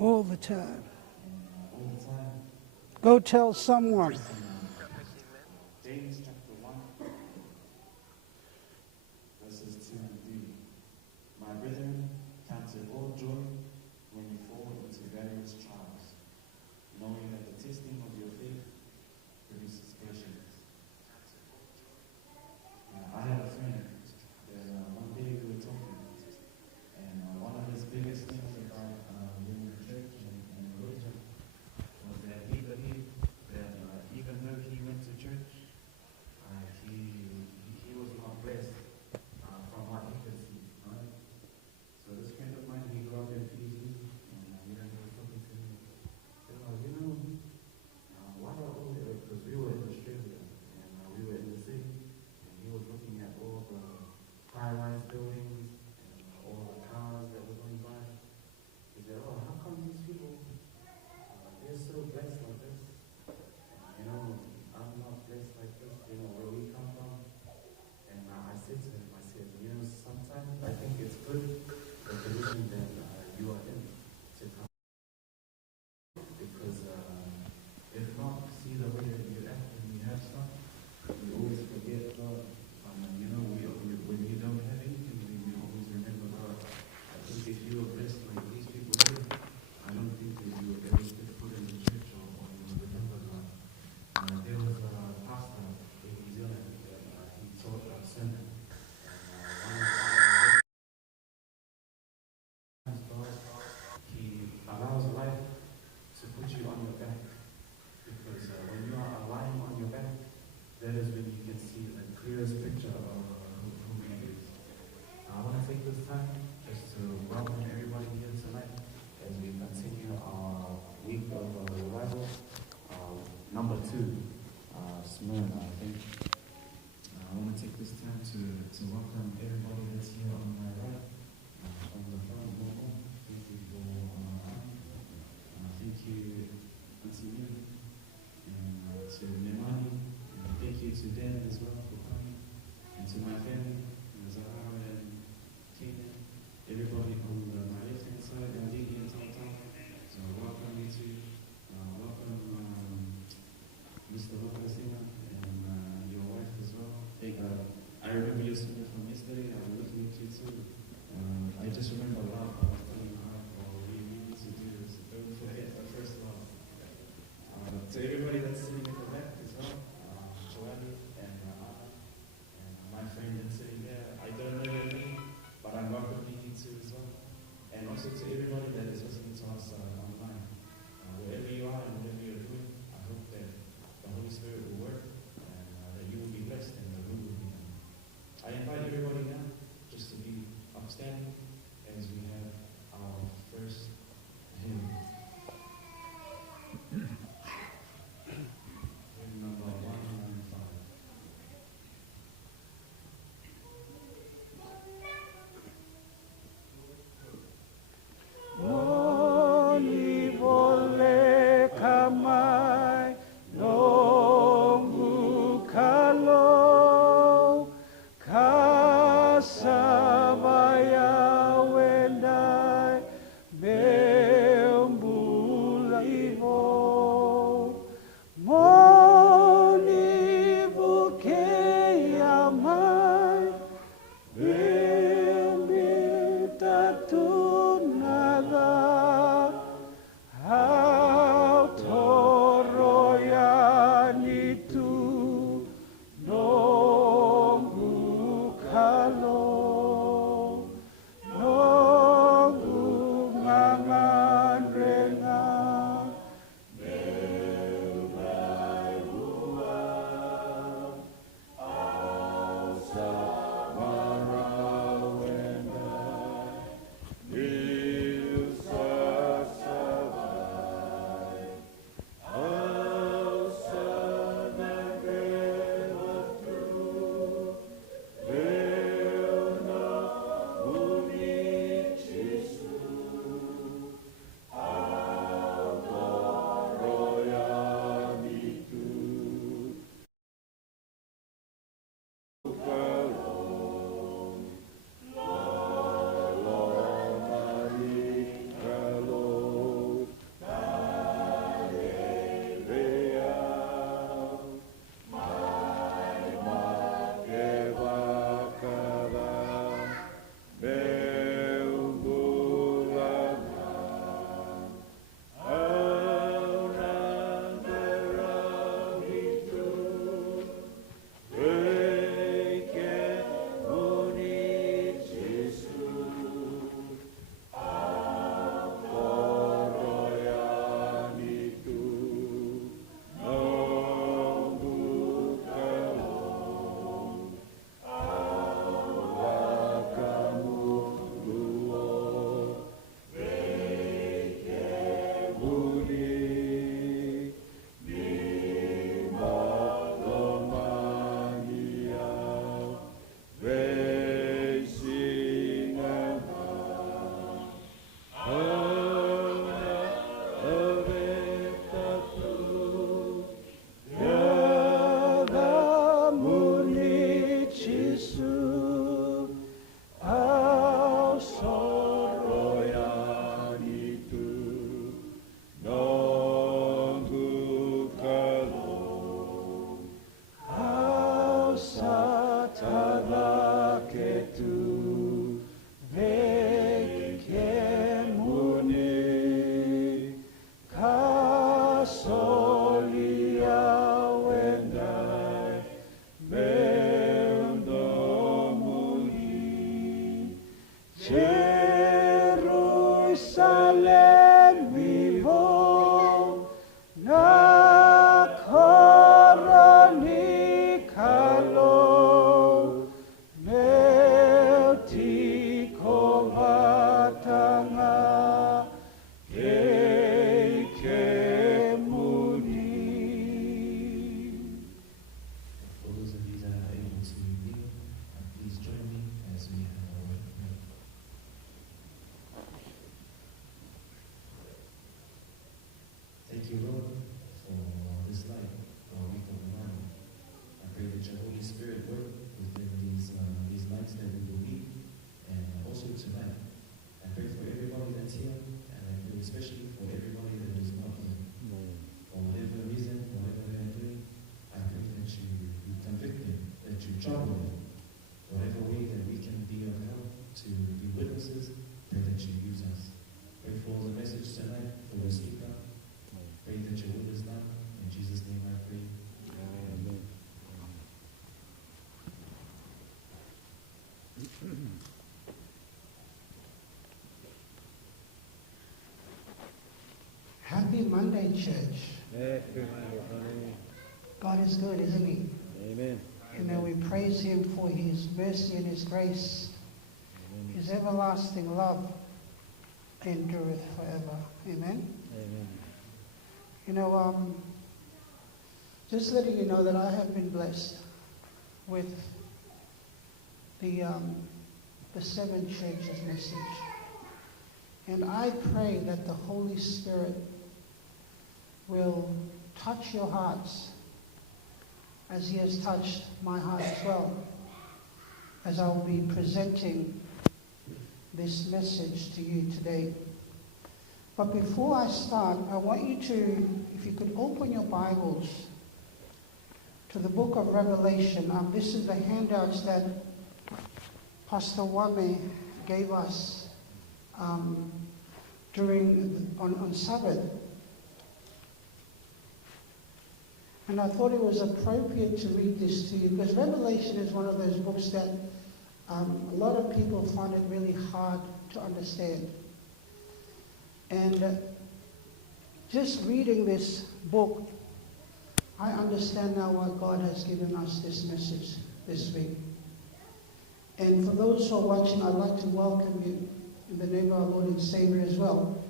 All the time. All the time. Go tell someone. James chapter 1, verses 2 and 3. My brethren, count it all joy when you fall into various trials, knowing that the testing of your faith produces patience. I had a friend that one day we were talking, and one of his biggest things about being in church and religion was that he believed that even though he went to church, he was not blessed from what he could see. Right? So this friend of mine, he grew up in Fiji, and he was talking to me. Why are all the, because we were in Australia, and we were in the city, and he was looking at all the high-rise buildings and all the cars that were going by. He said, oh, how come these people, they're so blessed like this? I'm not blessed like this, where we come from. And I said to him, sometimes I think it's good, the position that you are in, to come. Because if not, see the way that you act when you have stuff, we always forget God. When you don't have anything, we always remember God. I think if you were blessed like these people here, I don't think that you would ever get put in the church or remember God. There was a pastor in New Zealand that he taught a sermon. And God, he allows life to put you on your back. Because when you are lying on your back, that is when you can see the clearest picture of who he is. I want to take this time just to welcome everybody here tonight as we continue our week of revival, number 2, Smyrna, I think. I want to take this time to welcome everybody that's here on my right, on the front row. Thank you for thank you, Auntie Mary, and to Nemani, and thank you to Dan as well for coming, and to my family, Zahara and Kenan, everybody on my left-hand side, Andini and Tom. So welcome you two. Welcome Mr. Lopez and your wife as well. I remember your sister from yesterday. I was looking at you too. I just remember love. I was telling you how we need to do this. Don't forget the first love. To everybody that's sitting in the back as well, Joanne and Anna, and my friend that's sitting there. I don't know your name, but I'm welcoming you too as well. And also to everybody that is listening to us online. Wherever you are and whatever you're doing, I hope that the Holy Spirit will work and that you will be blessed and the room will be done. I invite everybody now just to be upstanding as we have our first hymn. thank you, Lord, for this life, our week of the Lamb. I pray that your Holy Spirit work within these nights that we will meet, and also tonight. I pray for everybody that's here, and I pray especially for everybody that is not here. For whatever reason, whatever they are doing, I pray that you convict them, that you trouble them. Whatever way that we can be of help to be witnesses, pray that you use us. Pray for the message tonight, for the speaker. Pray that your will is done. In Jesus' name I pray. Amen. Happy Monday, church. Happy Monday. God is good, isn't he? Amen. You know, we praise him for his mercy and his grace. Amen. His everlasting love endureth forever. Amen. Amen. You know, just letting you know that I have been blessed with the 7 churches message. And I pray that the Holy Spirit will touch your hearts as he has touched my heart as well, as I will be presenting this message to you today. But before I start, I want you to, if you could open your Bibles to the book of Revelation. This is the handouts that Pastor Wame gave us on Sabbath. And I thought it was appropriate to read this to you, because Revelation is one of those books that a lot of people find it really hard to understand. And just reading this book, I understand now why God has given us this message this week. And for those who are watching, I'd like to welcome you in the name of our Lord and Savior as well.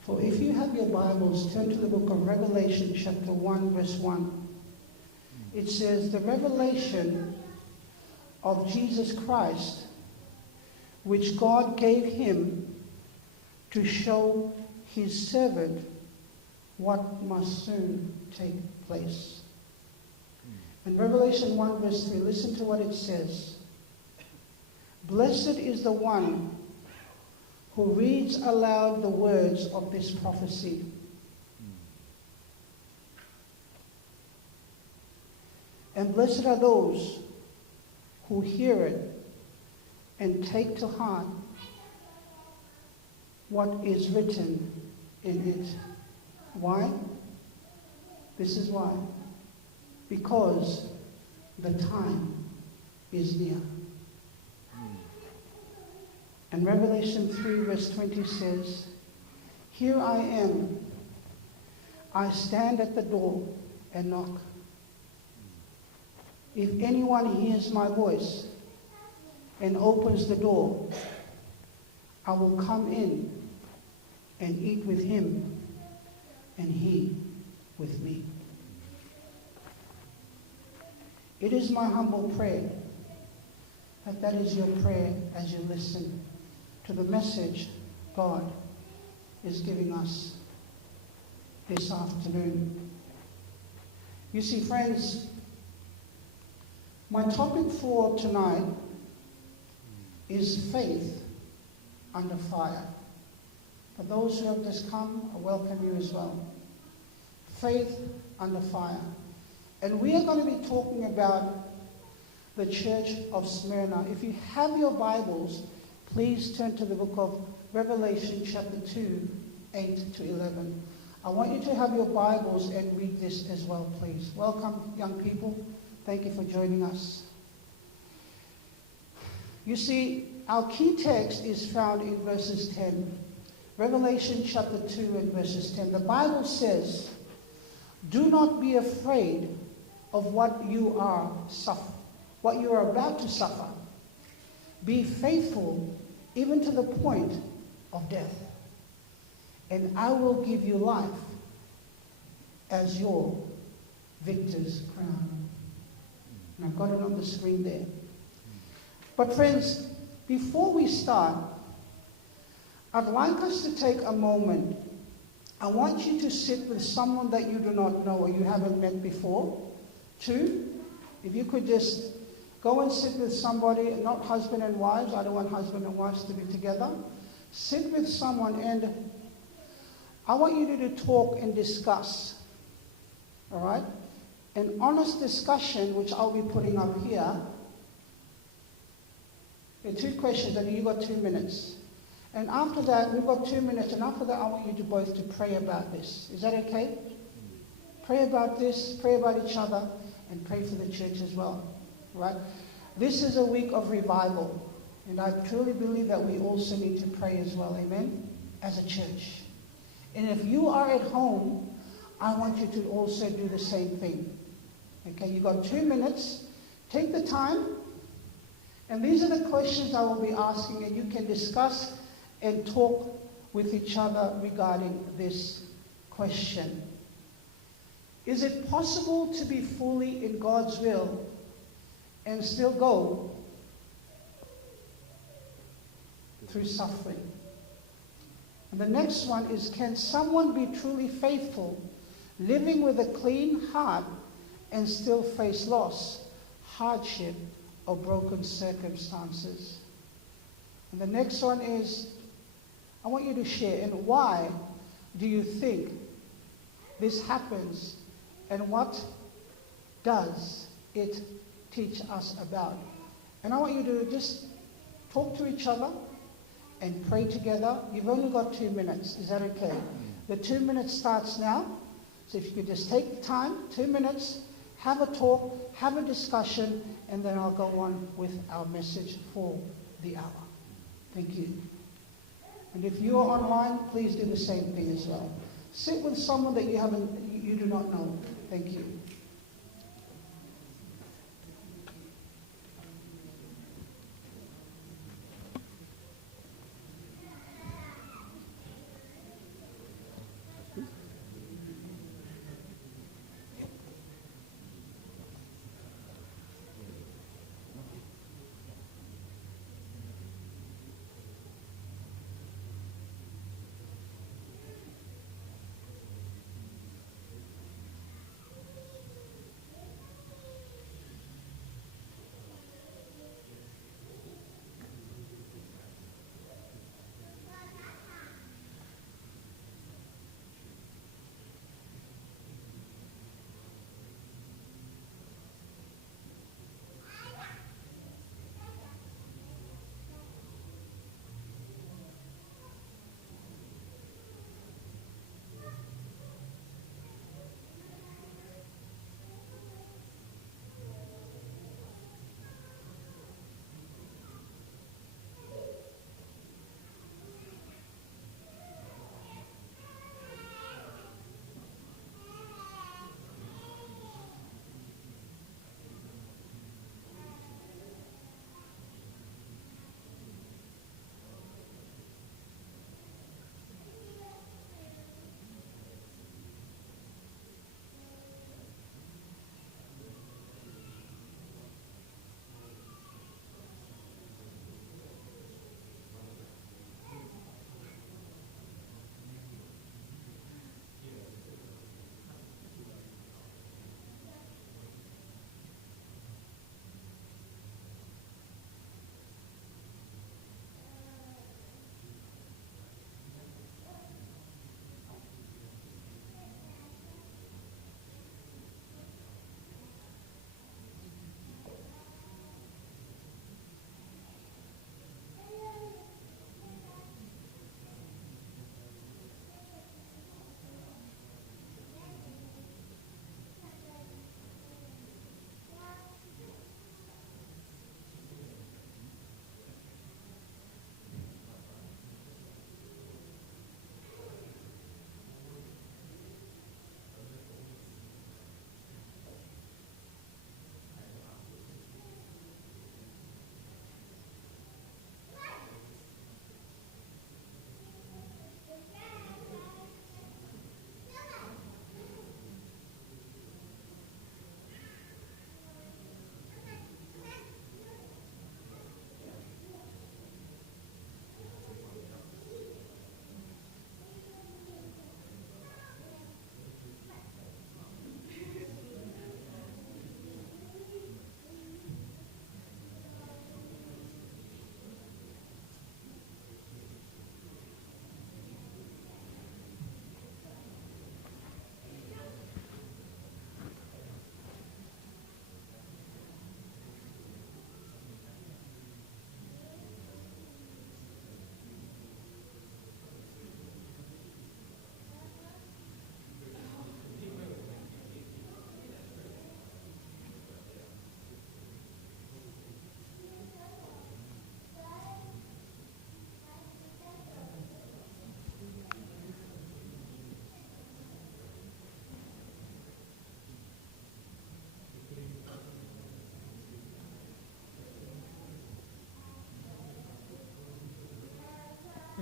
For if you have your Bibles, turn to the book of Revelation chapter 1, verse 1. It says, the revelation of Jesus Christ, which God gave him to show his servant what must soon take place. In Revelation 1, verse 3, listen to what it says. Blessed is the one who reads aloud the words of this prophecy. And blessed are those who hear it and take to heart what is written in it. Why? This is why. Because the time is near. And Revelation 3 verse 20 says, here I am. I stand at the door and knock. If anyone hears my voice and opens the door, I will come in and eat with him and he with me. It is my humble prayer that is your prayer as you listen to the message God is giving us this afternoon. You see, friends, my topic for tonight is faith under fire. For those who have just come, I welcome you as well. Faith under fire. And we are going to be talking about the church of Smyrna. If you have your Bibles, please turn to the book of Revelation chapter 2, 8 to 11. I want you to have your Bibles and read this as well, please. Welcome, young people. Thank you for joining us. You see, our key text is found in verses 10. Revelation chapter 2 and verses 10. The Bible says, do not be afraid of what you are about to suffer. Be faithful even to the point of death, and I will give you life as your victor's crown. And I've got it on the screen there. But friends, before we start, I'd like us to take a moment I want you to sit with someone that you do not know or you haven't met before. 2, if you could just go and sit with somebody, not husband and wives. I don't want husband and wives to be together. Sit with someone and I want you to talk and discuss. All right? An honest discussion, which I'll be putting up here. There are 2 questions and you've got 2 minutes. And after that, we've got 2 minutes, and after that I want you to both to pray about this. Is that okay? Pray about this, pray about each other, and pray for the church as well. Right? This is a week of revival, and I truly believe that we also need to pray as well, amen, as a church. And if you are at home, I want you to also do the same thing. Okay, you've got 2 minutes. Take the time, and these are the questions I will be asking, and you can discuss and talk with each other regarding this question. Is it possible to be fully in God's will and still go through suffering? And the next one is, can someone be truly faithful, living with a clean heart, and still face loss, hardship, or broken circumstances? And the next one is, I want you to share, and why do you think this happens, and what does it teach us about? And I want you to just talk to each other and pray together. You've only got 2 minutes. Is that okay? The 2 minutes starts now. So if you could just take the time, 2 minutes, have a talk, have a discussion, and then I'll go on with our message for the hour. Thank you. And if you are online, please do the same thing as well. Sit with someone that you do not know. Thank you.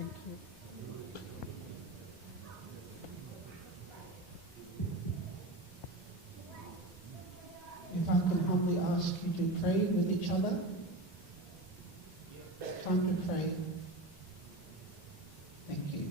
Thank you. If I can humbly ask you to pray with each other. Time to pray. Thank you.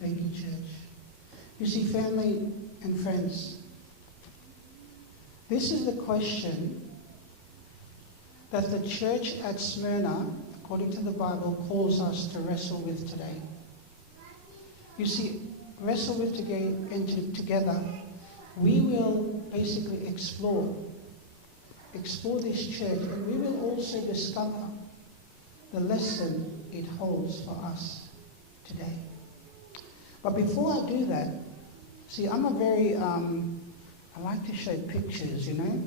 Thank you, church. You see, family and friends, this is the question that the church at Smyrna, according to the Bible, calls us to wrestle with today. You see, wrestle with together, we will basically explore this church, and we will also discover the lesson it holds for us today. But before I do that, see, I'm a very, I like to show pictures, you know.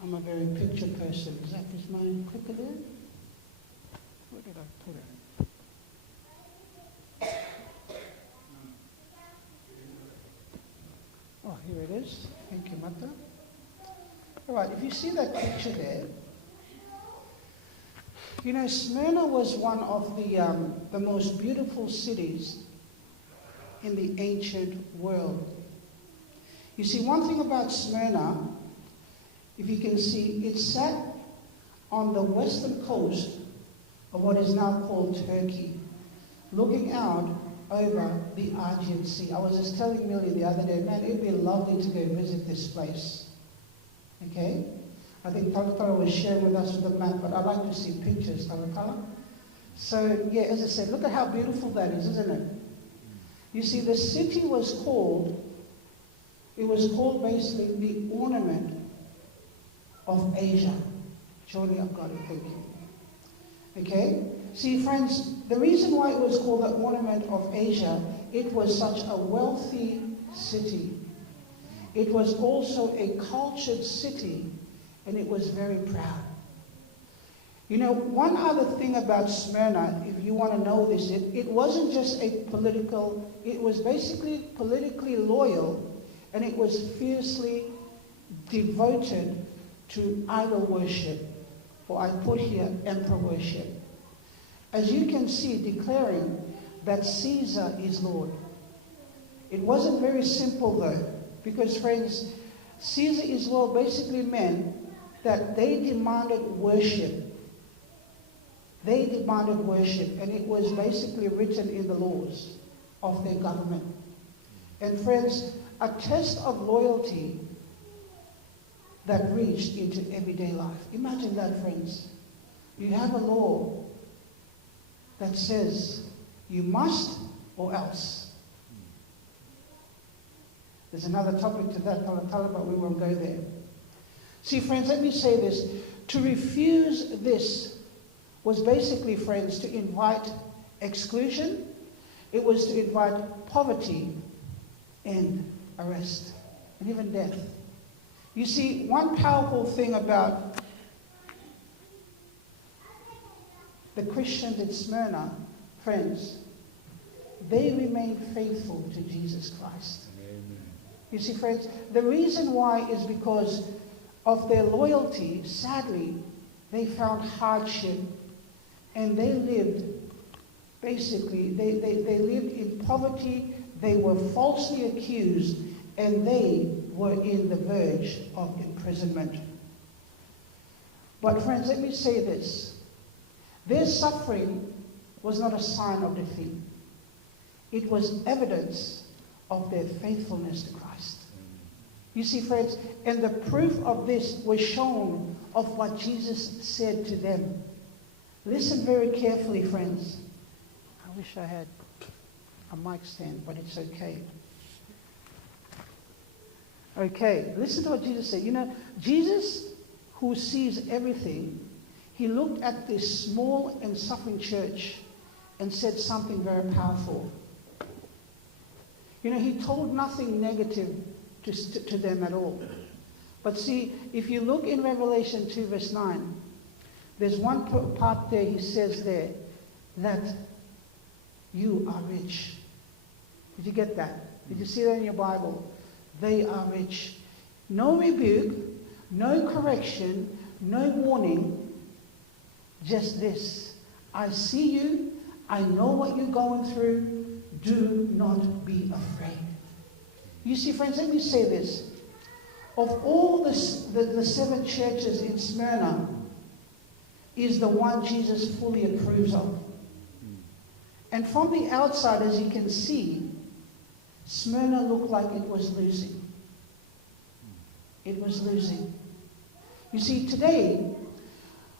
I'm a very picture person. Is my clicker there? Where did I put it? Oh, here it is. Thank you, Mata. All right, if you see that picture there, you know, Smyrna was one of the most beautiful cities in the ancient world. You see, one thing about Smyrna, if you can see, it sat on the western coast of what is now called Turkey, looking out over the Aegean Sea. I was just telling Millie the other day, man, it'd be lovely to go visit this place. Okay? I think Talatala was sharing with us with the map, but I'd like to see pictures, Talatala. So, yeah, as I said, look at how beautiful that is, isn't it? You see, the city was called It was called basically the ornament of Asia. Surely I've got it, thank you. Okay? See, friends, the reason why it was called the ornament of Asia, it was such a wealthy city. It was also a cultured city, and it was very proud. You know, one other thing about Smyrna, if you want to know this, it wasn't just a political, it was basically politically loyal, and it was fiercely devoted to idol worship, or I put here emperor worship. As you can see, declaring that Caesar is Lord. It wasn't very simple though, because friends, Caesar is Lord basically meant that they demanded worship. They demanded worship, and it was basically written in the laws of their government. And friends, a test of loyalty that reached into everyday life. Imagine that, friends. You have a law that says you must or else. There's another topic to that, but we won't go there. See, friends, let me say this. To refuse this was basically, friends, to invite exclusion. It was to invite poverty and arrest and even death. You see, one powerful thing about the Christians in Smyrna, friends, they remained faithful to Jesus Christ. Amen. You see, friends, the reason why is because of their loyalty. Sadly, they found hardship, and they lived, basically, they lived in poverty, they were falsely accused, and they were in the verge of imprisonment. But friends, let me say this. Their suffering was not a sign of defeat. It was evidence of their faithfulness to Christ. You see, friends, and the proof of this was shown of what Jesus said to them. Listen very carefully, friends. I wish I had a mic stand, but it's okay. Okay, listen to what Jesus said. You know, Jesus, who sees everything, he looked at this small and suffering church and said something very powerful. You know, he told nothing negative to them at all. But see, if you look in Revelation 2 verse 9, there's one part there, he says there, that you are rich. Did you get that? Did you see that in your Bible? They are rich. No rebuke, no correction, no warning, just this. I see you, I know what you're going through, do not be afraid. You see, friends, let me say this. Of all the 7 churches in Smyrna, is the one Jesus fully approves of. And from the outside, as you can see, Smyrna looked like it was losing. It was losing. You see, today,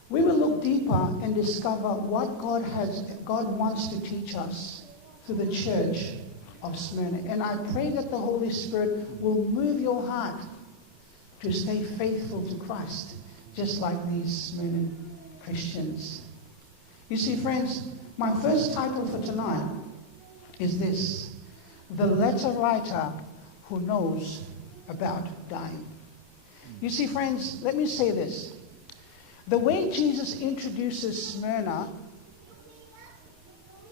we will look deeper and discover what God wants to teach us through the church of Smyrna. And I pray that the Holy Spirit will move your heart to stay faithful to Christ, just like these Smyrna Christians. You see, friends, my first title for tonight is this: The Letter Writer Who Knows About Dying. You see, friends, let me say this. The way Jesus introduces Smyrna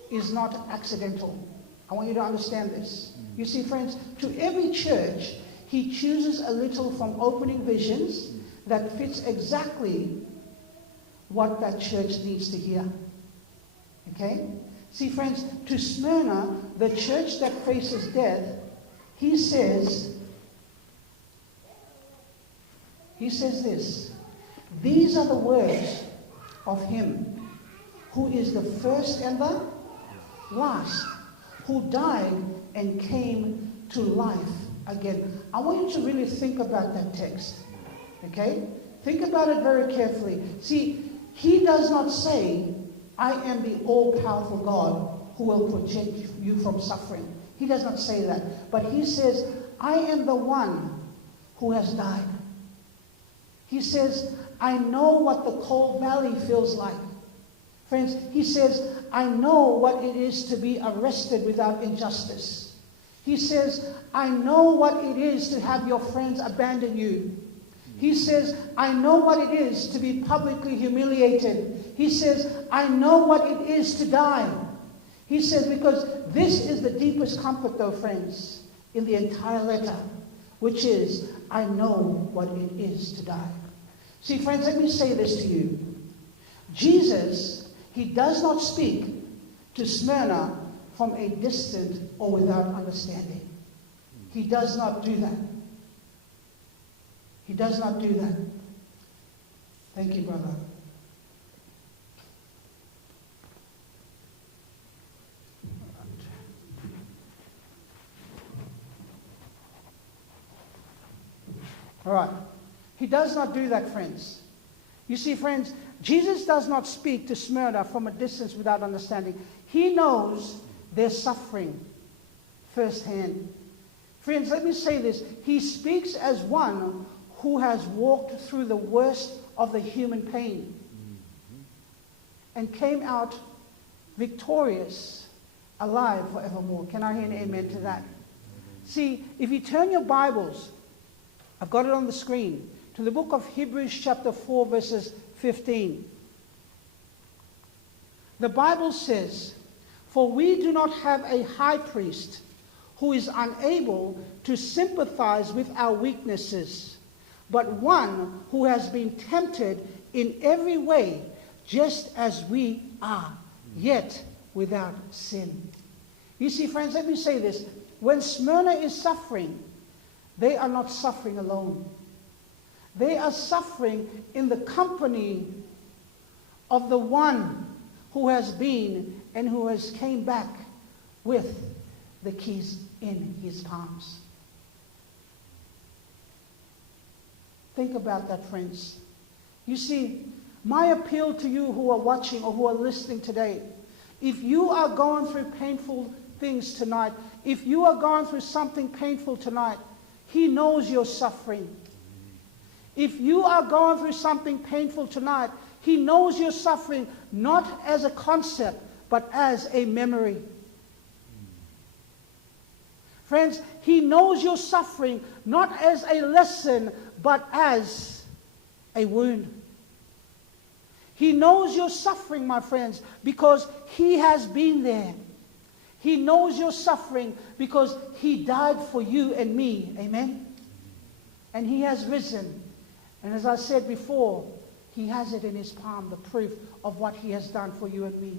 is not accidental. I want you to understand this. You see, friends, to every church, he chooses a little from opening visions that fits exactly what that church needs to hear. Okay? See, friends, to Smyrna, the church that faces death, he says this: these are the words of him who is the first and the last, who died and came to life again. I want you to really think about that text. Okay? Think about it very carefully. See, he does not say, I am the all-powerful God who will protect you from suffering. He does not say that. But he says, I am the one who has died. He says, I know what the cold valley feels like. Friends, he says, I know what it is to be arrested without injustice. He says, I know what it is to have your friends abandon you. He says, I know what it is to be publicly humiliated. He says, I know what it is to die. He says, because this is the deepest comfort, though, friends, in the entire letter, which is, I know what it is to die. See, friends, let me say this to you. Jesus, he does not speak to Smyrna from a distant or without understanding. He does not do that. He does not do that. Thank you, brother. All right. He does not do that, friends. You see, friends, Jesus does not speak to Smyrna from a distance without understanding. He knows their suffering firsthand. Friends, let me say this. He speaks as one who has walked through the worst of the human pain and came out victorious, alive forevermore. Can I hear an amen to that? See, if you turn your Bibles, I've got it on the screen, to the book of Hebrews chapter 4 verses 15. The Bible says, for we do not have a high priest who is unable to sympathize with our weaknesses, but one who has been tempted in every way, just as we are, yet without sin. You see, friends, let me say this. When Smyrna is suffering, they are not suffering alone. They are suffering in the company of the one who has been and who has came back with the keys in his palms. Think about that, friends. You see, my appeal to you who are watching or who are listening today, if you are going through painful things tonight, if you are going through something painful tonight, he knows you're suffering. If you are going through something painful tonight, he knows you're suffering not as a concept, but as a memory. Friends, he knows you're suffering not as a lesson, but as a wound. He knows you're suffering, my friends, because he has been there. He knows you're suffering because he died for you and me. Amen? And he has risen. And as I said before, he has it in his palm, the proof of what he has done for you and me.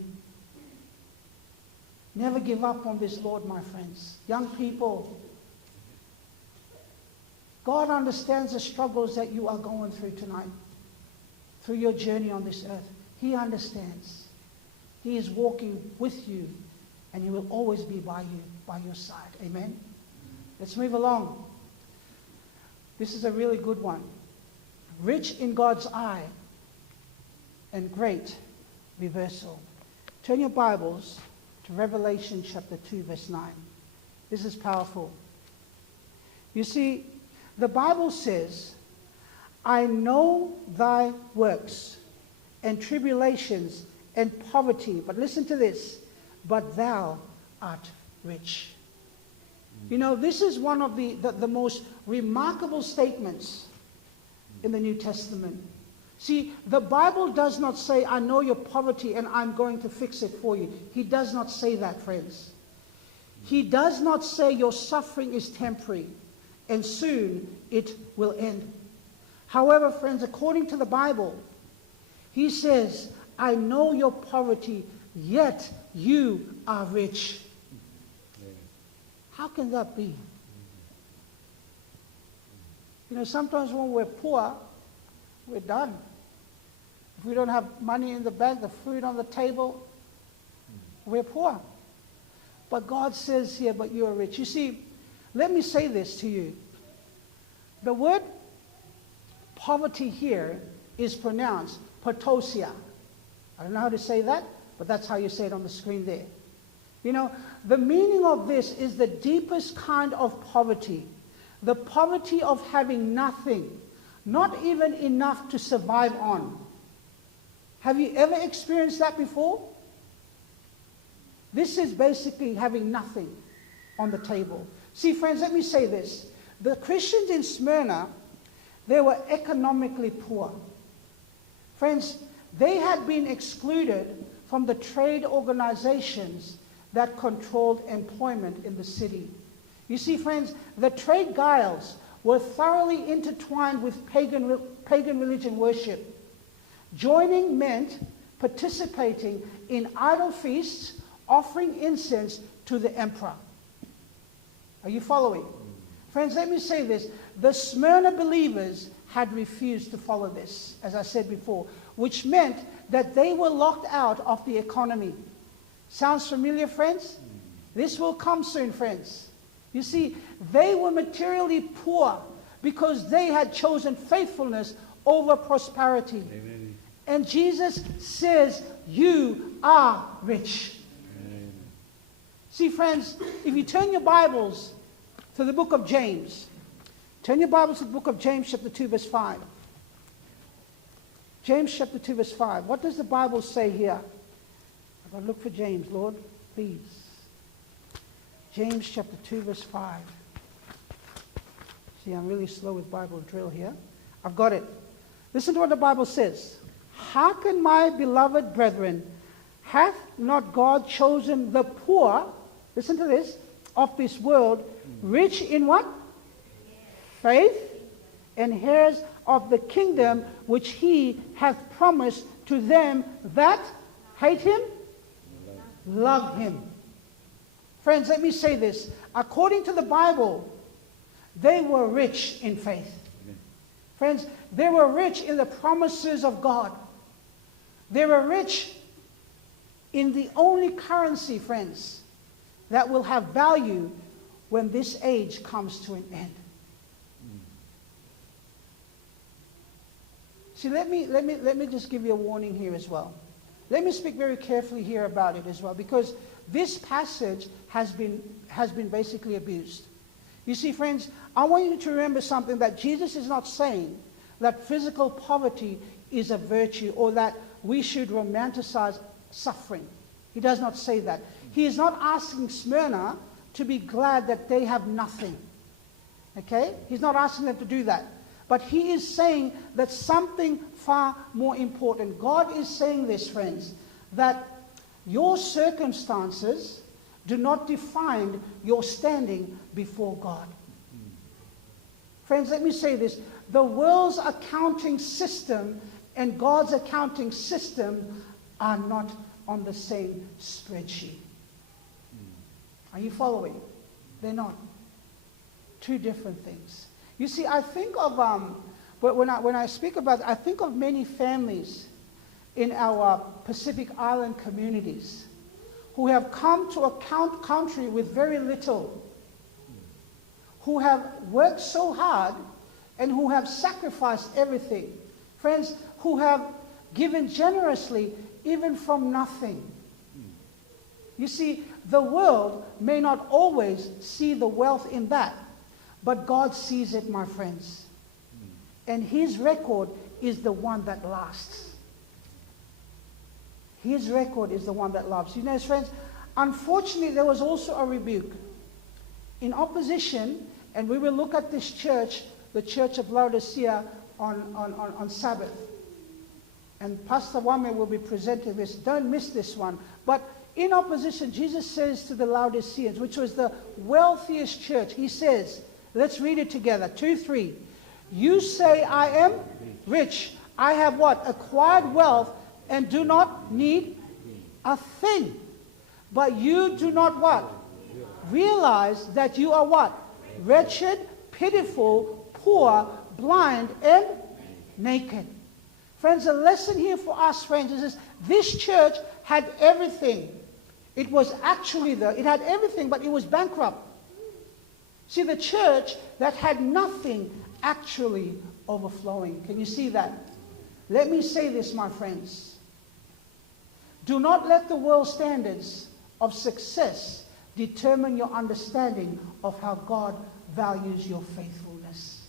Never give up on this Lord, my friends. Young people, God understands the struggles that you are going through tonight, through your journey on this earth. He understands. He is walking with you, and he will always be by you, by your side. Amen? Let's move along. This is a really good one. Rich in God's eye and great reversal. Turn your Bibles to Revelation chapter 2, verse 9. This is powerful. You see, the Bible says, I know thy works and tribulations and poverty. But listen to this. But thou art rich. You know, this is one of the most remarkable statements in the New Testament. See, the Bible does not say, I know your poverty and I'm going to fix it for you. He does not say that, friends. He does not say your suffering is temporary and soon it will end. However, friends, according to the Bible, he says, I know your poverty, yet you are rich. How can that be? You know, sometimes when we're poor, we're done. If we don't have money in the bank, the food on the table, we're poor. But God says here, but you are rich. You see, let me say this to you. The word poverty here is pronounced potosia. I don't know how to say that, but that's how you say it on the screen there. You know, the meaning of this is the deepest kind of poverty. The poverty of having nothing, not even enough to survive on. Have you ever experienced that before? This is basically having nothing on the table. See, friends, let me say this. The Christians in Smyrna, they were economically poor. Friends, they had been excluded from the trade organizations that controlled employment in the city. You see, friends, the trade guilds were thoroughly intertwined with pagan religion worship. Joining meant participating in idol feasts, offering incense to the emperor. Are you following? Friends, let me say this. The Smyrna believers had refused to follow this, as I said before, which meant that they were locked out of the economy. Sounds familiar, friends? This will come soon, friends. You see, they were materially poor because they had chosen faithfulness over prosperity. Amen. And Jesus says, you are rich. Amen. See, friends, if you turn your Bibles to the book of James, turn your Bibles to the book of James chapter 2 verse 5. James chapter 2 verse 5. What does the Bible say here? I've got to look for James, Lord, please. James chapter 2 verse 5. See, I'm really slow with Bible drill here. I've got it. Listen to what the Bible says. Hearken, my beloved brethren, hath not God chosen the poor, listen to this, of this world, rich in what? Faith, and heirs of the kingdom which he hath promised to them that hate him, love him. Friends, let me say this. According to the Bible, they were rich in faith. Amen. Friends, they were rich in the promises of God. They were rich in the only currency, friends, that will have value when this age comes to an end. See, let me just give you a warning here as well. Let me speak very carefully here about it as well, because this passage has been basically abused. You see, friends, I want you to remember something, that Jesus is not saying that physical poverty is a virtue or that we should romanticize suffering. He does not say that. He is not asking Smyrna to be glad that they have nothing. Okay? He's not asking them to do that. But he is saying that something far more important. God is saying this, friends, that your circumstances do not define your standing before God. Friends, let me say this. The world's accounting system and God's accounting system are not on the same spreadsheet. Are you following? They're not. Two different things. You see, I think of, when I speak about it, I think of many families in our Pacific Island communities who have come to a country with very little, who have worked so hard and who have sacrificed everything. Friends, who have given generously even from nothing. You see, the world may not always see the wealth in that, but God sees it, my friends. And his record is the one that lasts. His record is the one that lasts. You know, friends, unfortunately, there was also a rebuke. In opposition, and we will look at this church, the Church of Laodicea, on Sabbath. And Pastor Wame will be presenting this. Don't miss this one. But in opposition, Jesus says to the Laodiceans, which was the wealthiest church, he says, let's read it together. 2-3. You say, I am rich. I have what? Acquired wealth and do not need a thing. But you do not what? Realize that you are what? Wretched, pitiful, poor, blind, and naked. Friends, a lesson here for us, friends, is this church had everything. It was actually it had everything, but it was bankrupt. See, the church that had nothing actually overflowing. Can you see that? Let me say this, my friends. Do not let the world standards of success determine your understanding of how God values your faithfulness.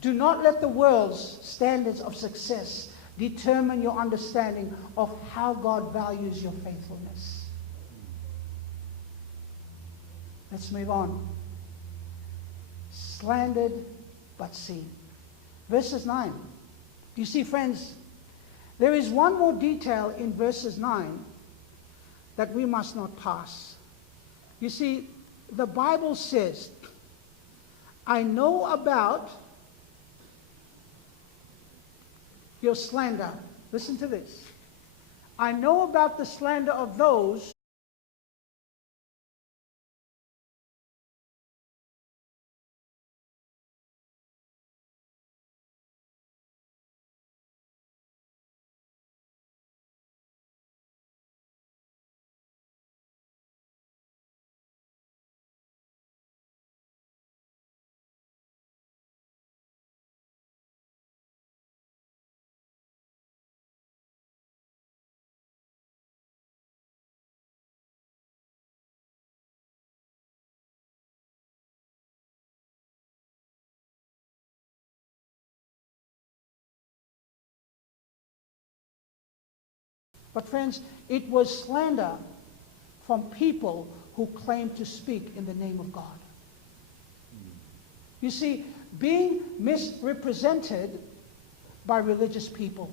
Do not let the world's standards of success determine your understanding of how God values your faithfulness. Let's move on. Slandered but seen. Verses 9. You see, friends, there is one more detail in verses 9 that we must not pass. You see, the Bible says, I know about your slander. Listen to this. I know about the slander of those But friends, it was slander from people who claimed to speak in the name of God. You see, being misrepresented by religious people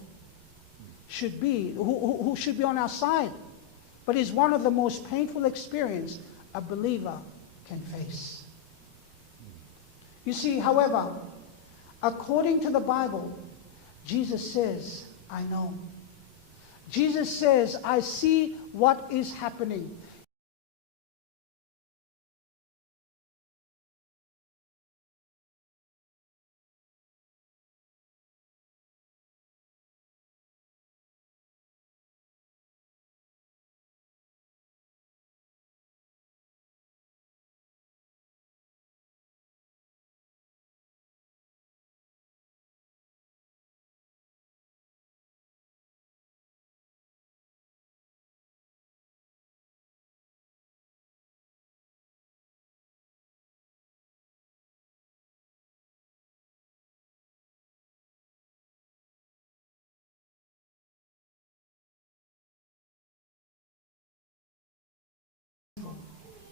should be, who should be on our side, but is one of the most painful experiences a believer can face. You see, however, according to the Bible, Jesus says, I know. Jesus says, I see what is happening.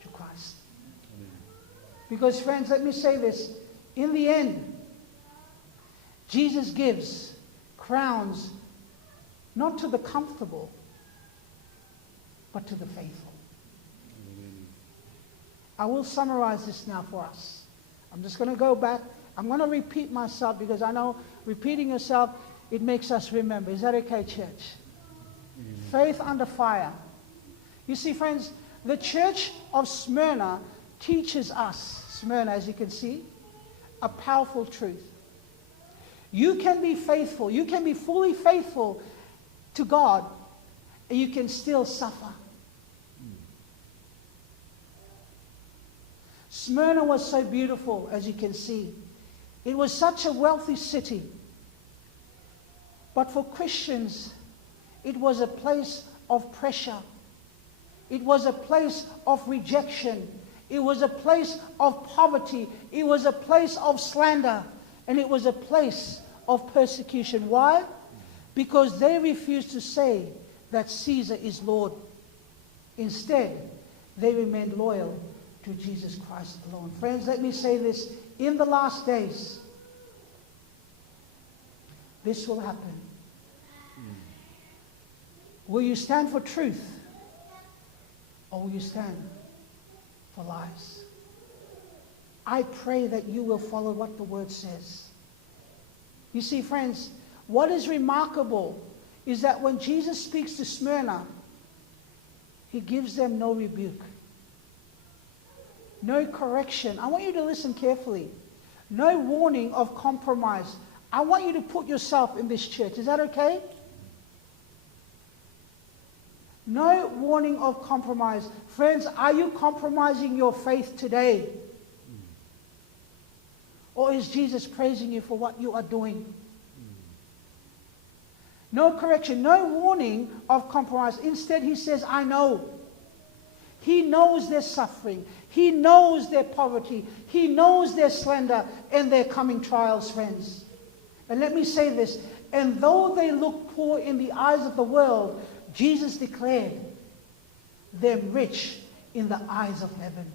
To Christ. Because friends, let me say this. In the end, Jesus gives crowns not to the comfortable, but to the faithful. I will summarize this now for us. I'm just going to go back. I'm going to repeat myself because I know repeating yourself, it makes us remember. Is that okay, church? Faith under fire. You see, friends, the church of Smyrna teaches us, Smyrna, as you can see, a powerful truth. You can be faithful. You can be fully faithful to God, and you can still suffer. Smyrna was so beautiful, as you can see. It was such a wealthy city. But for Christians, it was a place of pressure. It was a place of rejection. It was a place of poverty. It was a place of slander. And it was a place of persecution. Why? Because they refused to say that Caesar is Lord. Instead, they remained loyal to Jesus Christ alone. Friends, let me say this. In the last days, this will happen. Will you stand for truth? Or will you stand for lies? I pray that you will follow what the Word says. You see, friends, what is remarkable is that when Jesus speaks to Smyrna, he gives them no rebuke, no correction. I want you to listen carefully. No warning of compromise. I want you to put yourself in this church. Is that okay? No warning of compromise. Friends, are you compromising your faith today? Or is Jesus praising you for what you are doing? No correction, no warning of compromise. Instead, he says, I know. He knows their suffering. He knows their poverty. He knows their slender and their coming trials, friends. And let me say this. And though they look poor in the eyes of the world, Jesus declared them rich in the eyes of heaven.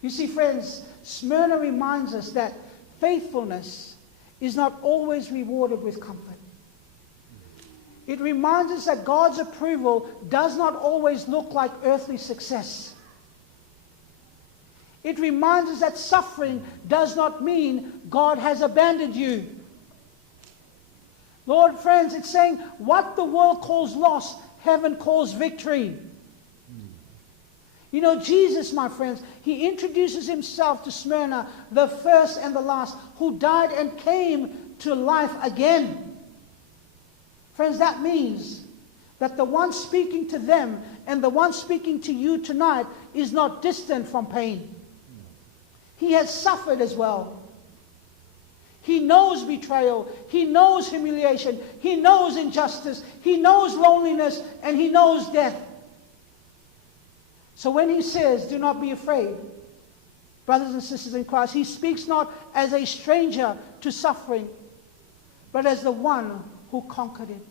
You see, friends, Smyrna reminds us that faithfulness is not always rewarded with comfort. It reminds us that God's approval does not always look like earthly success. It reminds us that suffering does not mean God has abandoned you. Lord, friends, it's saying what the world calls loss, heaven calls victory. You know, Jesus, my friends, he introduces himself to Smyrna, the first and the last, who died and came to life again. Friends, that means that the one speaking to them and the one speaking to you tonight is not distant from pain. He has suffered as well. He knows betrayal. He knows humiliation. He knows injustice. He knows loneliness. And he knows death. So when he says, do not be afraid, brothers and sisters in Christ, he speaks not as a stranger to suffering, but as the one who conquered it.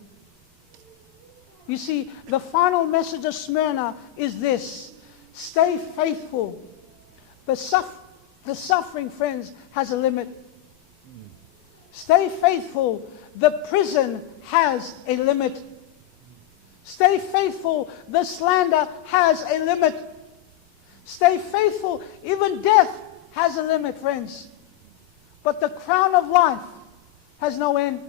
You see, the final message of Smyrna is this: stay faithful. The suffering, friends, has a limit. Stay faithful. The prison has a limit. Stay faithful. The slander has a limit. Stay faithful. Even death has a limit, friends. But the crown of life has no end.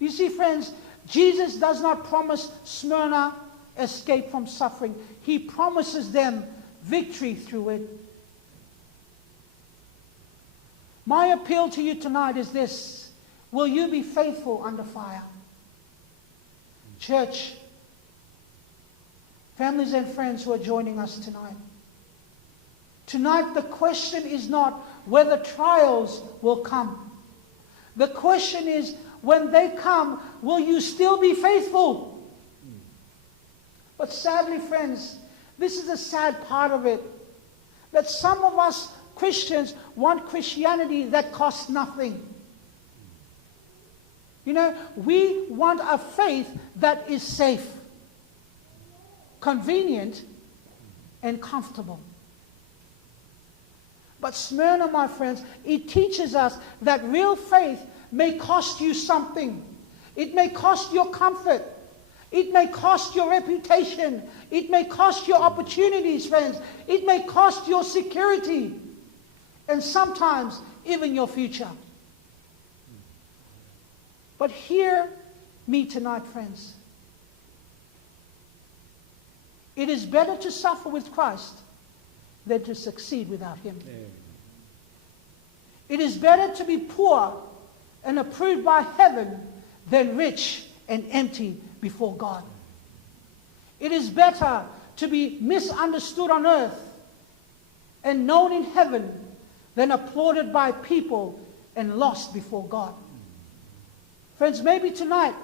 You see, friends, Jesus does not promise Smyrna escape from suffering. He promises them victory through it. My appeal to you tonight is this: will you be faithful under fire? Church, families and friends who are joining us tonight. Tonight the question is not whether trials will come. The question is, when they come, will you still be faithful? But sadly, friends, this is a sad part of it. That some of us Christians want Christianity that costs nothing. You know, we want a faith that is safe, convenient, and comfortable. But Smyrna, my friends, it teaches us that real faith may cost you something. It may cost your comfort. It may cost your reputation. It may cost your opportunities, friends. It may cost your security. And sometimes even your future. But hear me tonight, friends. It is better to suffer with Christ than to succeed without him. It is better to be poor and approved by heaven than rich and empty before God. It is better to be misunderstood on earth and known in heaven than applauded by people and lost before God. Friends, maybe tonight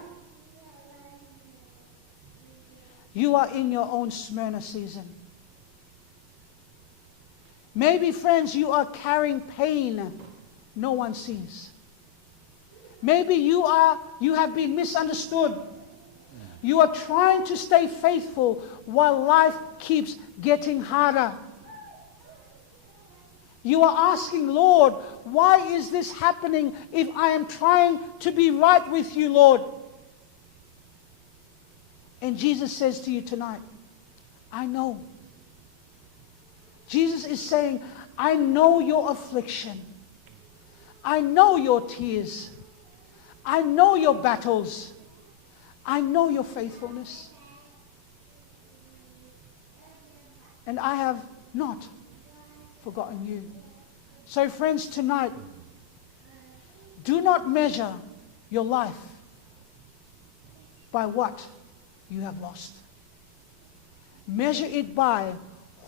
you are in your own Smyrna season. Maybe, friends, you are carrying pain no one sees. Maybe you have been misunderstood. You are trying to stay faithful while life keeps getting harder. You are asking, Lord, why is this happening if I am trying to be right with you, Lord? And Jesus says to you tonight, I know. Jesus is saying, I know your affliction. I know your tears. I know your battles. I know your faithfulness. And I have not forgotten you. So, friends, tonight, do not measure your life by what you have lost. Measure it by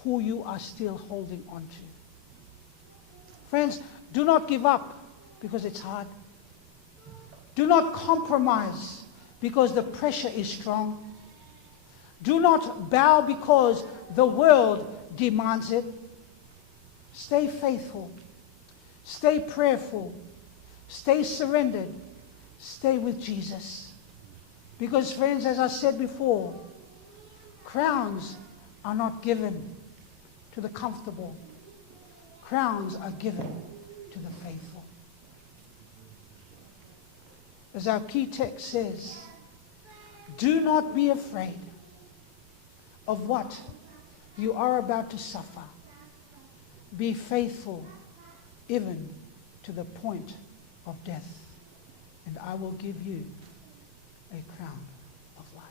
who you are still holding on to. Friends, do not give up because it's hard. Do not compromise because the pressure is strong. Do not bow because the world demands it. Stay faithful. Stay prayerful. Stay surrendered. Stay with Jesus. Because, friends, as I said before, crowns are not given to the comfortable. Crowns are given to the faithful. As our key text says, do not be afraid of what you are about to suffer. Be faithful even to the point of death, and I will give you a crown of life.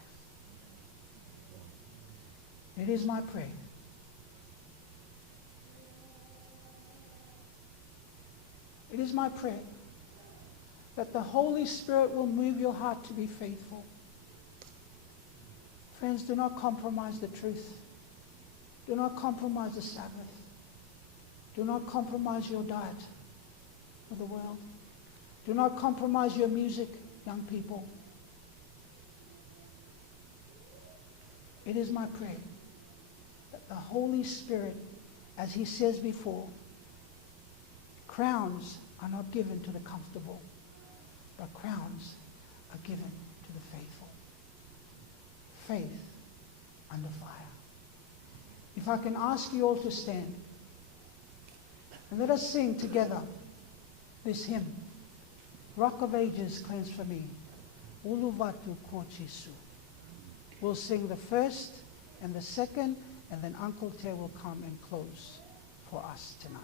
It is my prayer that the Holy Spirit will move your heart to be faithful. Friends, do not compromise the truth. Do not compromise the Sabbath. Do not compromise your diet for the world. Do not compromise your music, young people. It is my prayer that the Holy Spirit, as he says before, crowns are not given to the comfortable, but crowns are given to the faithful. Faith under fire. If I can ask you all to stand, and let us sing together this hymn, Rock of Ages, cleanse for me. Uluvatu Kochisu. We'll sing the first and the second, and then Uncle Te will come and close for us tonight.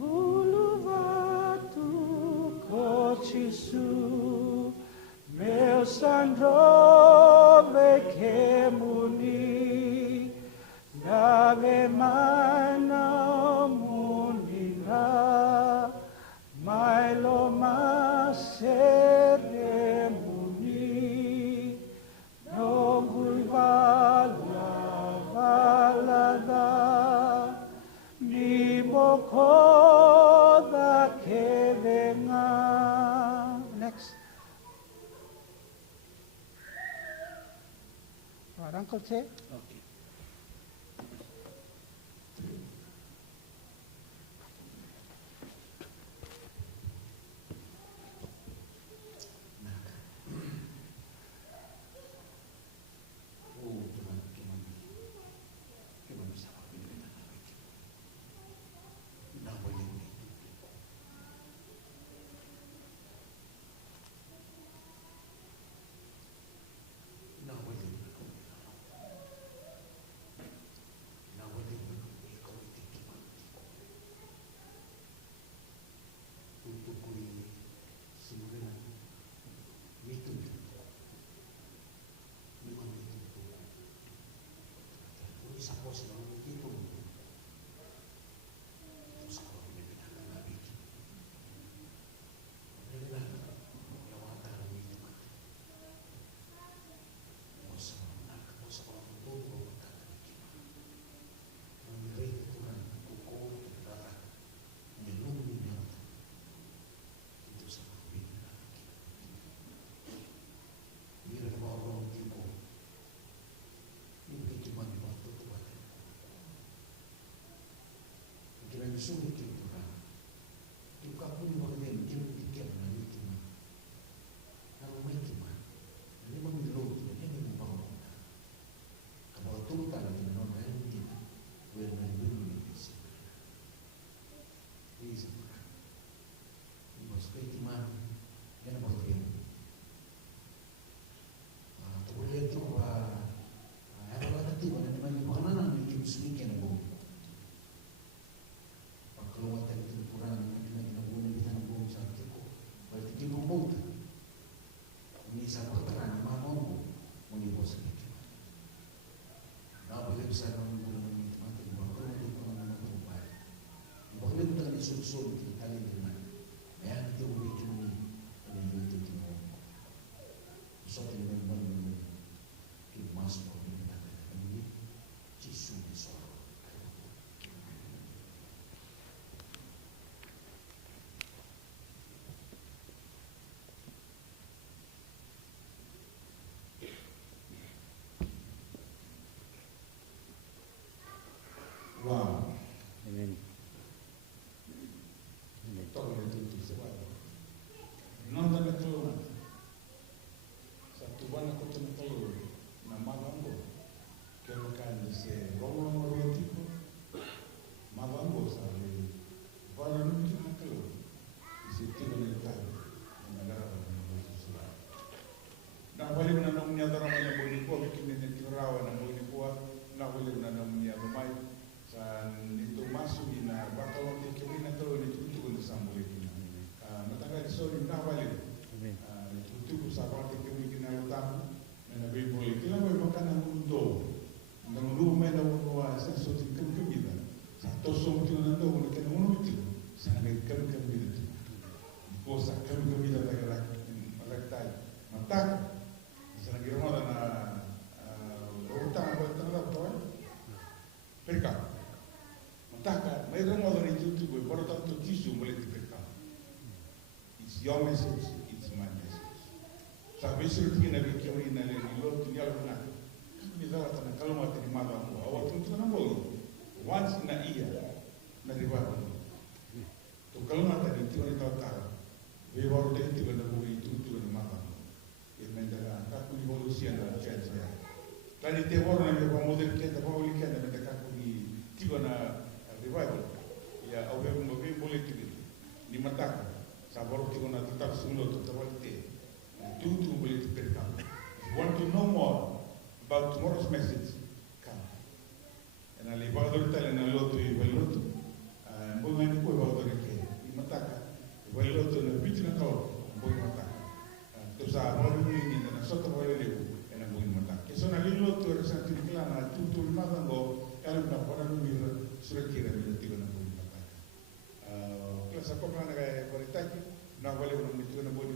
Uluvatu Kochisu, meu sandro vekemuni, dave mana munira, mailo maseremuni, no gulvala valada, ni mokoda kevenga. Next. Right, Uncle Te? Okay. Sungguh Tuhan, Tuhan pun mengenai jauh tiket mengenai Tuhan. Kalau main Tuhan, ini memilih Tuhan yang membawa kita. Kalau Tuhan tak ada non lain kita, boleh main dulu di sini. Ini sebuah, ini masuk ke Tuhan yang berdiam. Boleh tu, ada orang Tuhan yang memang bukan orang yang sedikit yang kawa na mo ilikuwa na wale na mnia mai sa nito masu ina bakalo te kemina to ni tutu ko sambole kina matanga di sori na wale tutu sa parte kemina na tamu na be bole kila mo makana mundo na rume na wa sa so ti kemina sa to so ti na ndo ko kana mo ti sa na kemina ko sa kemina da gara malaktai matak sa na girma na utang ko tanga to perché mataka mai da modo ni tutti voi però tanto chiuso volete perché it's your message it's my message sa visto che ne che ora in le loro ti allo na mi dava tana calma te di mala mo a tutto na mo once na ia na riva to calma te di ti ora ta ve voro te ti quando voi tutto na mala e mentre ka ku di volo sia na chance Tadi te voro na me mo del che da mo li che da me ka ku di ti na revival ya au be mo be boleh tu ni mata sa voro ti na tetap sulo to te tu boleh tu perka want to know more about tomorrow's message come and ali ba do tele na lotu I velotu mo ngani ko ba do ke ni mata ka velotu na biti na to mo mata to sa mo ni na sotto mo le sono all'inlotto e senti di clama tutto il matango e allora buona lumina sulla chiesa mi detto una buona classe come la qualità no volevo non mettere una buona